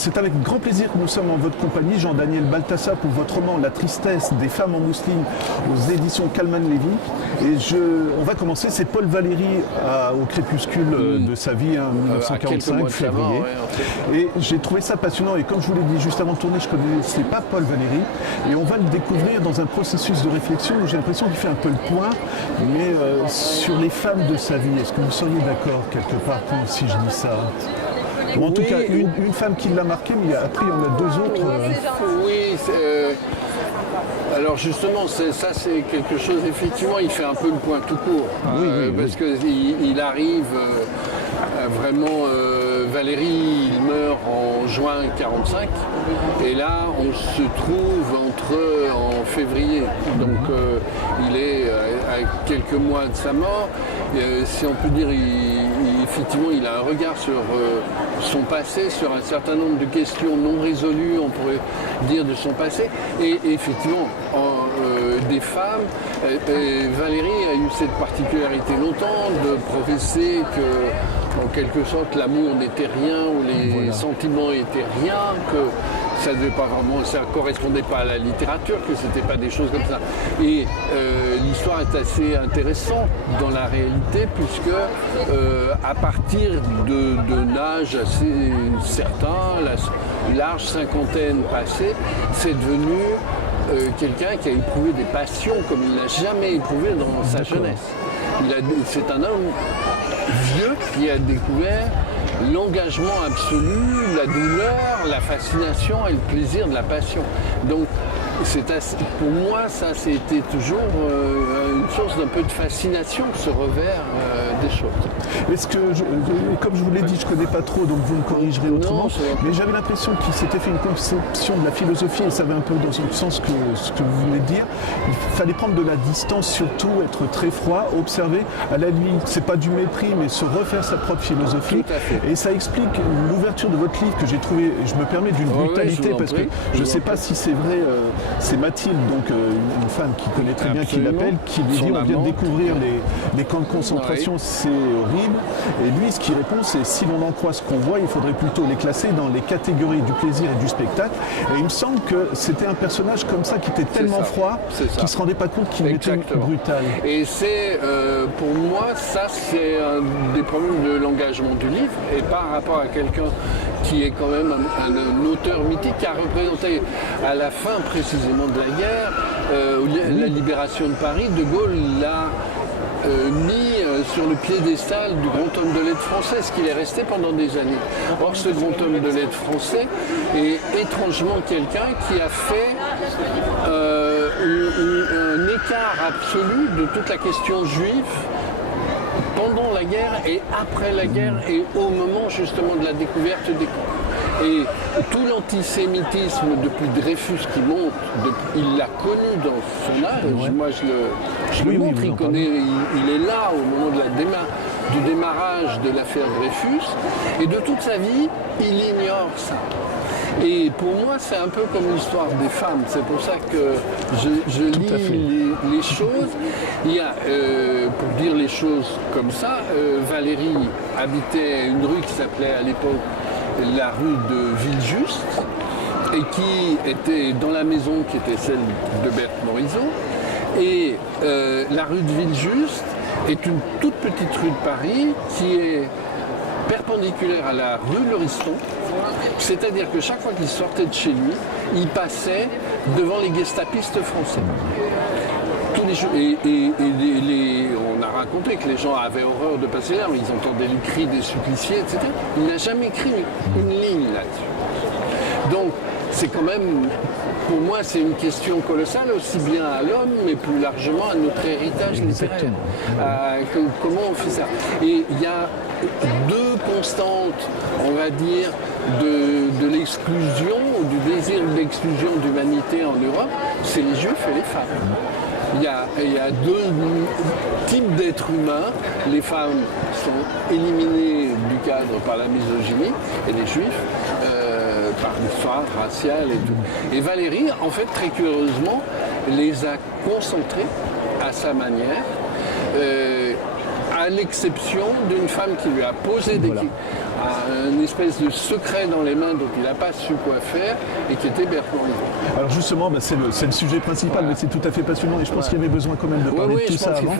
c'est avec grand plaisir que nous sommes en votre compagnie, Jean-Daniel Balthassa, pour votre roman La tristesse des femmes en mousseline aux éditions Calman Lévy. Et on va commencer, c'est Paul Valéry au crépuscule de sa vie, 1945, février. Et j'ai trouvé ça passionnant, et comme je vous l'ai dit juste avant de tourner, je ne connaissais pas Paul Valéry, et on va le découvrir dans un processus de réflexion où j'ai l'impression qu'il fait un peu le point, mais sur les femmes de sa vie. Est-ce que vous seriez d'accord quelque part si je dis ça? Bon, en tout cas, une femme qui l'a marqué, mais après il y en a deux autres. Oui, alors justement, ça c'est quelque chose, effectivement, il fait un peu le point tout court. Parce qu'il arrive vraiment, Valéry, il meurt en juin 1945, et là on se trouve en février, donc il est à quelques mois de sa mort. Si on peut dire, effectivement, il a un regard sur son passé, sur un certain nombre de questions non résolues, on pourrait dire, de son passé. Et effectivement, des femmes, Valéry a eu cette particularité longtemps de professer que, en quelque sorte, l'amour n'était rien, ou les sentiments étaient rien, que ça ne correspondait pas à la littérature, que c'était pas des choses comme ça. Et l'histoire est assez intéressante dans la réalité, puisque à partir d'un âge assez certain, la large cinquantaine passée, c'est devenu quelqu'un qui a éprouvé des passions comme il n'a jamais éprouvé dans sa jeunesse. C'est un homme vieux qui a découvert l'engagement absolu, la douleur, la fascination et le plaisir de la passion. Donc, pour moi, ça, c'était toujours une source d'un peu de fascination, ce revers des choses. Est-ce que, comme je vous l'ai dit, je ne connais pas trop, donc vous me corrigerez autrement, mais j'avais l'impression qu'il s'était fait une conception de la philosophie, et ça va un peu dans le sens que ce que vous venez de dire. Il fallait prendre de la distance, surtout être très froid, observer, à la limite, c'est pas du mépris, mais se refaire sa propre philosophie. Et ça explique l'ouverture de votre livre que j'ai trouvé, je me permets, d'une brutalité, parce que je ne sais pas si c'est vrai. C'est Mathilde, donc une femme qui connaît très bien, qui l'appelle, qui lui dit on vient de découvrir les camps de concentration, c'est horrible. Et lui, ce qu'il répond, c'est si l'on en croit ce qu'on voit, il faudrait plutôt les classer dans les catégories du plaisir et du spectacle. Et il me semble que c'était un personnage comme ça qui était tellement froid qu'il ne se rendait pas compte qu'il était brutal. Et c'est, pour moi, ça c'est un des problèmes de l'engagement du livre, et par rapport à quelqu'un qui est quand même un auteur mythique qui a représenté à la fin précisément de la guerre, la libération de Paris. De Gaulle l'a mis sur le piédestal du grand homme de lettres français, ce qu'il est resté pendant des années. Or, ce grand homme de lettres français est étrangement quelqu'un qui a fait un écart absolu de toute la question juive pendant la guerre et après la guerre, et au moment justement de la découverte des camps. Et tout l'antisémitisme depuis Dreyfus qui monte, il l'a connu dans son âge. Moi je le montre, il est là au moment de du démarrage de l'affaire Dreyfus, et de toute sa vie, il ignore ça. Et pour moi, c'est un peu comme l'histoire des femmes. C'est pour ça que je lis les choses. Il y a, pour dire les choses comme ça, Valéry habitait une rue qui s'appelait à l'époque la rue de Villejuste, et qui était dans la maison qui était celle de Berthe Morisot. Et la rue de Villejuste est une toute petite rue de Paris qui est perpendiculaire à la rue Lauriston. C'est-à-dire que chaque fois qu'il sortait de chez lui, il passait devant les gestapistes français. On a raconté que les gens avaient horreur de passer là, mais ils entendaient les cris des suppliciés, etc. Il n'a jamais écrit une ligne là-dessus. Donc, c'est quand même, pour moi, c'est une question colossale, aussi bien à l'homme, mais plus largement à notre héritage littéraire. Comment on fait ça? Et il y a deux constantes, on va dire, de l'exclusion, ou du désir de l'exclusion d'humanité en Europe, c'est les juifs et les femmes. Il y a deux types d'êtres humains. Les femmes sont éliminées du cadre par la misogynie, et les juifs par l'histoire raciale et tout. Et Valéry, en fait, très curieusement, les a concentrés à sa manière, à l'exception d'une femme qui lui a posé des questions. a une espèce de secret dans les mains dont il n'a pas su quoi faire et qui était Berthe Morisot. Alors justement, c'est le sujet principal, mais c'est tout à fait passionnant et je pense qu'il y avait besoin quand même de parler de tout ça avant.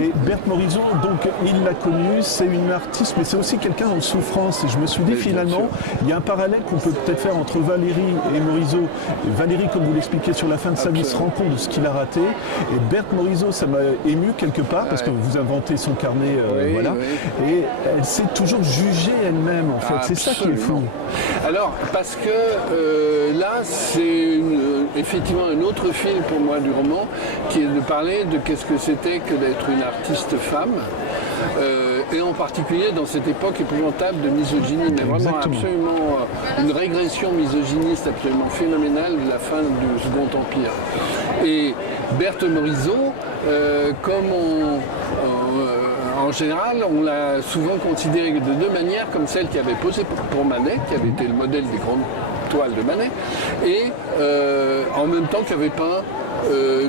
Et Berthe Morisot, donc il l'a connue, c'est une artiste, mais c'est aussi quelqu'un en souffrance. Et je me suis dit finalement, il y a un parallèle qu'on peut peut-être faire entre Valérie et Morisot. Et Valérie, comme vous l'expliquez sur la fin de sa vie, se rend compte de ce qu'il a raté. Et Berthe Morisot, ça m'a ému quelque part, parce que vous inventez son carnet, voilà. Oui. Et elle s'est toujours jugée elle-même, en fait. C'est ça qui est fou. Alors, parce que là, c'est effectivement un autre fil pour moi du roman, qui est de parler de qu'est-ce que c'était que d'être une artiste femme. Et en particulier dans cette époque épouvantable de misogynie, mais vraiment absolument une régression misogyniste absolument phénoménale de la fin du Second Empire. Et Berthe Morisot, comme en général, on l'a souvent considérée de deux manières, comme celle qui avait posé pour Manet, qui avait été le modèle des grandes toiles de Manet, et en même temps qui avait peint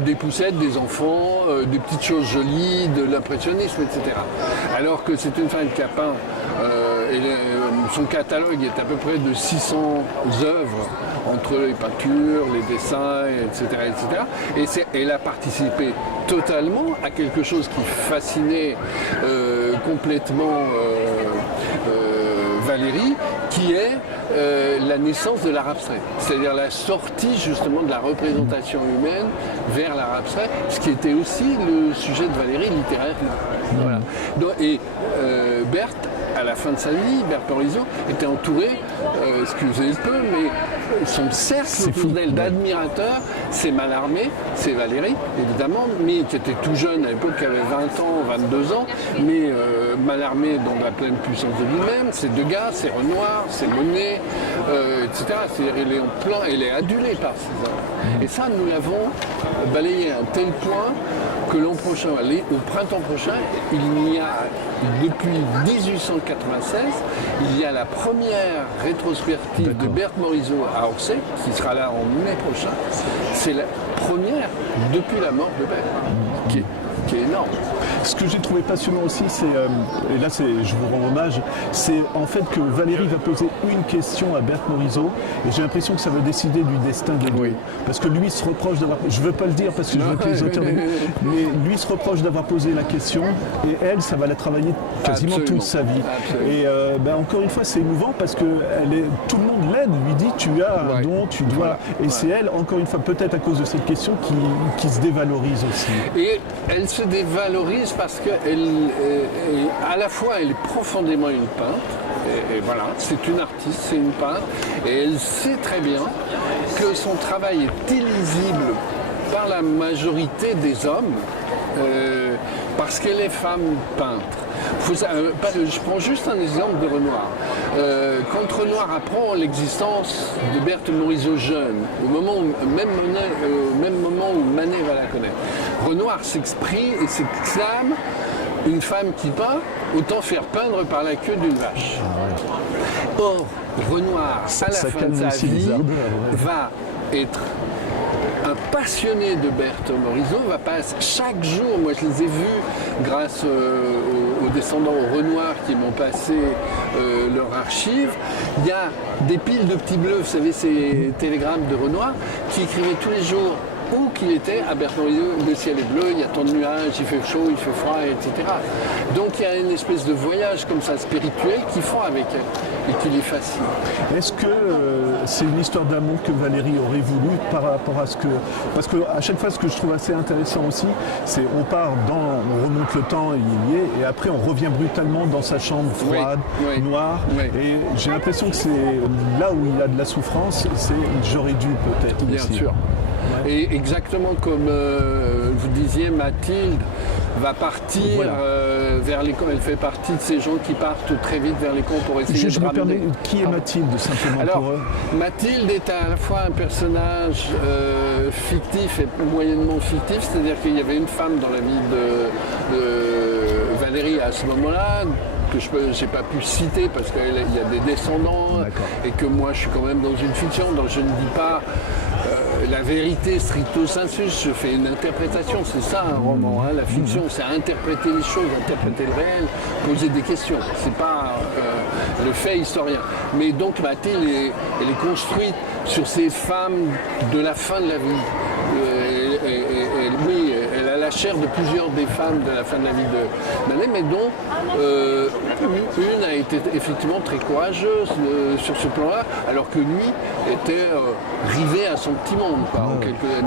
des poussettes, des enfants, des petites choses jolies, de l'impressionnisme, etc. Alors que c'est une femme qui a peint, son catalogue est à peu près de 600 œuvres, entre les peintures, les dessins, etc. etc. Et elle a participé totalement à quelque chose qui fascinait complètement Valérie, qui est la naissance de l'art abstrait, c'est-à-dire la sortie justement de la représentation humaine vers l'art abstrait, ce qui était aussi le sujet de Valérie littérairement. Voilà. Et Berthe, à la fin de sa vie, Berthe Morisot était entourée, excusez le peu, mais son cercle autour d'elle d'admirateurs, c'est Mallarmé, c'est Valérie, évidemment, mais qui était tout jeune à l'époque, qui avait 20 ans, 22 ans, mais Mallarmé dans la pleine puissance de lui-même, c'est Degas, c'est Renoir, c'est Monet, etc. Elle est adulée par ces hommes. Et ça, nous l'avons balayé à un tel point que l'an prochain, au printemps prochain, il y a, depuis 1896, il y a la première rétrospective de Berthe Morisot à Orsay, qui sera là en mai prochain. C'est la première depuis la mort de Berthe, qui est énorme. Ce que j'ai trouvé passionnant aussi, c'est, et là je vous rends hommage, c'est en fait que Valérie va poser une question à Berthe Morisot, et j'ai l'impression que ça va décider du destin de lui. Parce que lui se reproche d'avoir, je ne veux pas le dire parce que je veux que les auteurs, mais lui se reproche d'avoir posé la question, et elle, ça va la travailler quasiment toute sa vie. Et encore une fois, c'est émouvant parce que tout le monde l'aide, lui dit tu as un don, tu dois, et c'est elle, encore une fois, peut-être à cause de cette question, qui se dévalorise aussi. Et elle se dévalorise parce qu'elle, à la fois, elle est profondément une peintre, et voilà, c'est une artiste, c'est une peintre, et elle sait très bien que son travail est illisible par la majorité des hommes, parce qu'elle est femme peintre. Je prends juste un exemple de Renoir. Quand Renoir apprend l'existence de Berthe Morisot jeune, au même moment où Manet va la connaître, Renoir s'exprime et s'exclame: une femme qui peint, autant faire peindre par la queue d'une vache. Or, Renoir, à la fin de sa vie, va être un passionné de Berthe Morisot, va passer chaque jour, moi je les ai vus grâce aux descendants au Renoir qui m'ont passé leur archive. Il y a des piles de petits bleus, vous savez, ces télégrammes de Renoir, qui écrivaient tous les jours où qu'il était à Berthe Morisot: le ciel est bleu, il y a tant de nuages, il fait chaud, il fait froid, etc. Donc il y a une espèce de voyage comme ça spirituel qu'ils font avec elle et qui les fascine. Est-ce que c'est une histoire d'amour que Valérie aurait voulu par rapport à ce que... Parce qu'à chaque fois, ce que je trouve assez intéressant aussi, c'est on remonte le temps, il y est, et après on revient brutalement dans sa chambre froide, noire, et j'ai l'impression que c'est là où il y a de la souffrance, c'est j'aurais dû peut-être Bien aussi. sûr. Et exactement comme vous disiez, Mathilde va partir vers les camps. Elle fait partie de ces gens qui partent très vite vers les camps pour essayer de ramener. Permets, qui est Mathilde simplement? Alors, pour eux Mathilde est à la fois un personnage fictif et moyennement fictif, c'est-à-dire qu'il y avait une femme dans la vie de Valérie à ce moment-là, que je n'ai pas pu citer parce qu'il y a des descendants et que moi je suis quand même dans une fiction, donc je ne dis pas la vérité stricto sensu, je fais une interprétation, c'est ça un roman, la fiction, c'est interpréter les choses, interpréter le réel, poser des questions, c'est pas le fait historien. Mais donc Mathilde, elle est construite sur ces femmes de la fin de la vie. Oui, elle a la chair de plusieurs des femmes de la fin de la vie de Manet, mais dont une a été effectivement très courageuse sur ce plan-là, alors que lui était rivé à son petit monde,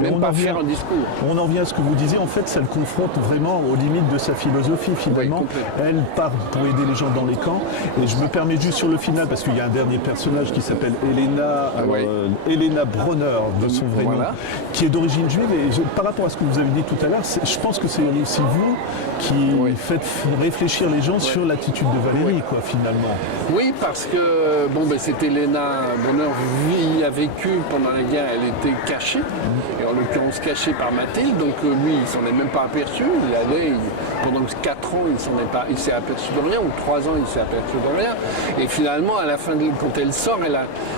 même pas faire un discours. On en revient à ce que vous disiez, en fait, ça le confronte vraiment aux limites de sa philosophie, finalement. Oui, elle part pour aider les gens dans les camps, et je me permets juste sur le final, parce qu'il y a un dernier personnage qui s'appelle Elena Bronner, de son vrai nom, qui est d'origine juive, et par rapport à ce que vous avez dit tout à l'heure, je pense que c'est aussi vous qui faites réfléchir les gens sur l'attitude de Valérie, finalement. Oui, parce que c'était Elena Bronner a vécu pendant la guerre, elle était cachée, et en l'occurrence cachée par Mathilde, donc lui, il s'en est même pas aperçu, pendant 4 ans, il s'est aperçu de rien, ou 3 ans, il s'est aperçu de rien, et finalement, à la fin, quand elle sort,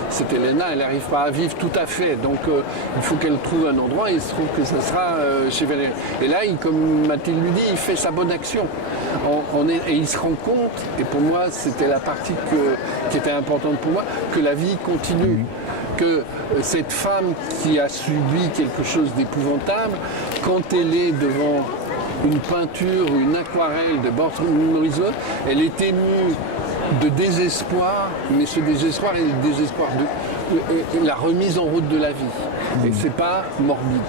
cette Elena, elle n'arrive pas à vivre tout à fait, donc il faut qu'elle trouve un endroit, et il se trouve que ça sera chez Valérie. Et là, comme Mathilde lui dit, il fait sa bonne action. Et il se rend compte, et pour moi, c'était la partie qui était importante pour moi, que la vie continue. Que cette femme qui a subi quelque chose d'épouvantable, quand elle est devant une peinture ou une aquarelle de Bertrand Morisot, elle est émue de désespoir, mais ce désespoir est le désespoir de la remise en route de la vie. Et c'est pas morbide.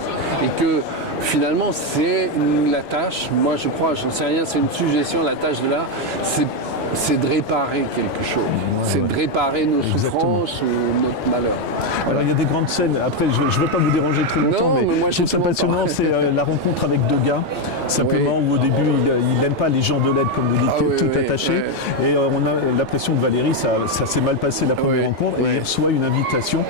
Et que finalement, c'est la tâche, moi je crois, je ne sais rien, c'est une suggestion, la tâche de l'art, c'est de réparer quelque chose. C'est de réparer nos souffrances ou notre malheur. Alors il y a des grandes scènes, après je ne veux pas vous déranger trop longtemps, mais moi, je trouve ça passionnant, c'est la rencontre avec Degas, simplement où au début il n'aime pas les gens de l'aide, comme vous dites, tout attaché, et on a l'impression que Valérie, ça s'est mal passé la première rencontre, et il reçoit une invitation.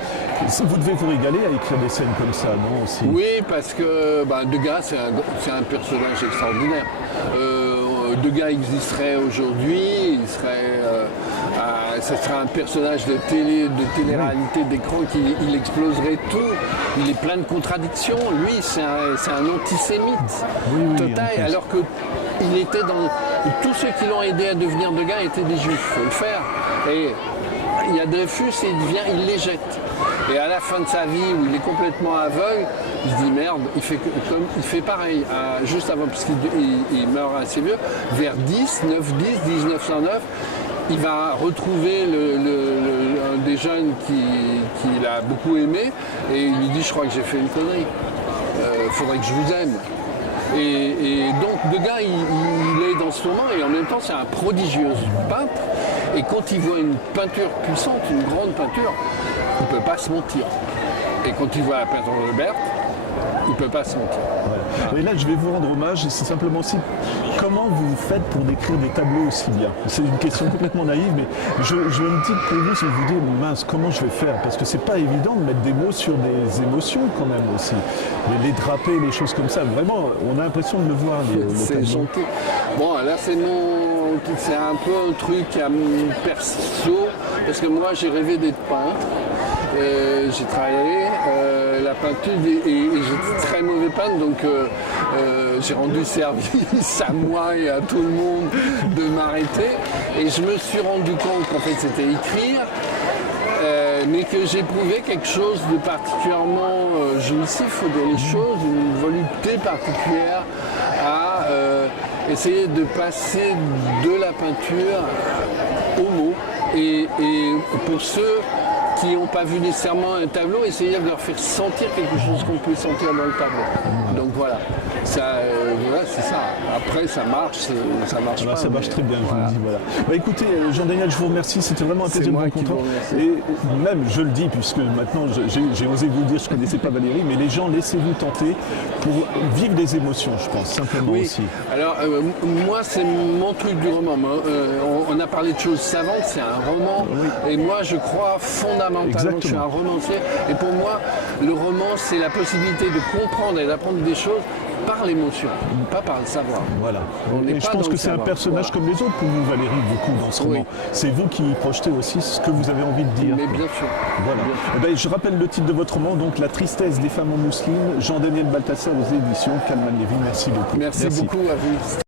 Vous devez vous régaler à écrire des scènes comme ça, non aussi? Oui, parce que Degas, c'est un personnage extraordinaire. Degas existerait aujourd'hui, ce serait un personnage de télé-réalité, d'écran, il exploserait tout. Il est plein de contradictions. Lui, c'est un antisémite total, alors qu'il était dans... Tous ceux qui l'ont aidé à devenir Degas étaient des juifs, il faut le faire. Et il y a Dreyfus et il les jette. Et à la fin de sa vie, où il est complètement aveugle, il se dit merde, il fait pareil, juste avant, parce qu'il meurt assez vieux, vers 1909, il va retrouver un des jeunes qu'il a beaucoup aimé, et il lui dit, je crois que j'ai fait une connerie, faudrait que je vous aime. Et donc Degas, il est dans ce moment, et en même temps c'est un prodigieux peintre, et quand il voit une peinture puissante, une grande peinture, il ne peut pas se mentir. Et quand il voit la peinture de Berthe, il ne peut pas se mentir. Mais là, je vais vous rendre hommage, et c'est simplement aussi comment vous faites pour décrire des tableaux aussi bien. C'est une question complètement naïve, mais je me dis que pour vous, si vous dites, mince, comment je vais faire? Parce que c'est pas évident de mettre des mots sur des émotions quand même aussi. Les draper, les choses comme ça, vraiment, on a l'impression de le voir. C'est gentil. Bon, là, c'est un peu un truc à mon perso, parce que moi, j'ai rêvé d'être peintre. J'ai travaillé la peinture et j'étais très mauvais peintre, donc j'ai rendu service à moi et à tout le monde de m'arrêter, et je me suis rendu compte qu'en fait c'était écrire, mais que j'éprouvais quelque chose de particulièrement jouissif, il faut dire les choses, une volupté particulière à essayer de passer de la peinture aux mots, et pour ceux qui n'ont pas vu nécessairement un tableau, essayer de leur faire sentir quelque chose qu'on peut sentir dans le tableau. Donc voilà, c'est ça. Après, ça marche, ça marche pas. Ça marche très bien, je vous le dis. Voilà. Écoutez, Jean-Daniel, je vous remercie. C'était vraiment un plaisir de vous rencontrer. Et même, je le dis, puisque maintenant, j'ai osé vous le dire, je ne connaissais pas Valérie, mais les gens, laissez-vous tenter pour vivre des émotions, je pense, simplement aussi. Alors, moi, c'est mon truc du roman. On a parlé de choses savantes, c'est un roman. Et moi, je crois fondamentalement que je suis un romancier. Et pour moi, le roman, c'est la possibilité de comprendre et d'apprendre des choses par l'émotion, pas par le savoir. Voilà. On n'est Et je pas pense dans que le c'est un savoir. personnage comme les autres pour vous, Valérie, du coup, dans ce Oui. roman. C'est vous qui projetez aussi ce que vous avez envie de dire. Mais bien sûr. Voilà. Eh ben, je rappelle le titre de votre roman, donc La tristesse des femmes en mousseline, Jean-Daniel Balthasar aux éditions Kalman Levin. Merci beaucoup. Merci beaucoup à vous.